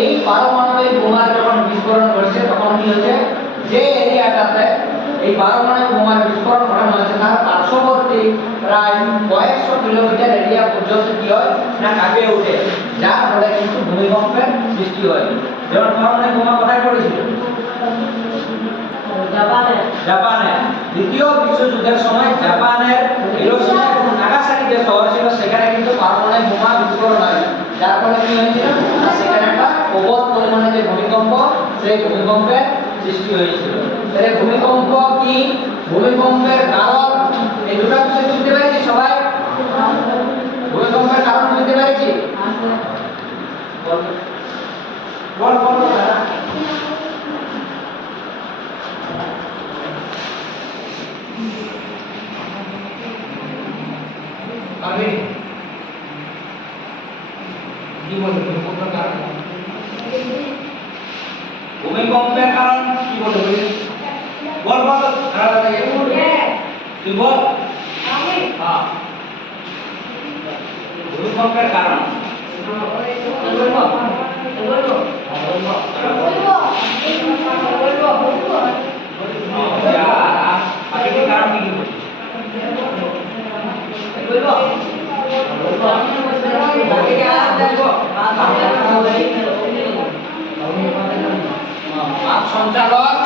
এই পারমাণবিক বোমার যখন বিস্ফোরণ ঘটছে তখন কি হচ্ছে, যে এরিয়াটাতে এই পারমাণবিক বোমার বিস্ফোরণ ঘটানো হয়েছে তার পার্শ্ববর্তী প্রায় কয়েকশো কিলোমিটার এরিয়া পর্যন্ত কি হয় না কাঁপিয়ে ওঠে, যার ফলে কিন্তু ভূমিকম্পের সৃষ্টি হয়। যেমন পারমাণবিক বোমা কোথায় পড়েছিল? জাপানে। দ্বিতীয় বিশ্বযুদ্ধের সময় জাপানের হিরোশিমা এবং নাগাসাকি যে শহর ছিল সেখানে কিন্তু পারমাণবিক বোমা বিস্ফোরণ হয়, যার ফলে কি হয়েছিল সেখানে একটা প্রবল পরিমাণে যে ভূমিকম্প, সেই ভূমিকম্পের সৃষ্টি হয়েছিল। তাহলে ভূমিকম্প কি, ভূমিকম্পের কারণ, এই দুটো বিষয় বুঝতে পেরেছি সবাই? ভূমিকম্পের কারণ বুঝতে পেরেছি? বল বল দাদা। আমি কি বলবো ভূমিকম্পের কারণ? ভূমিকম্পের কারণ কি বলবো? বল বল তুই বল। আমি হ্যাঁ ভূমিকম্পের কারণ সঞ্চালক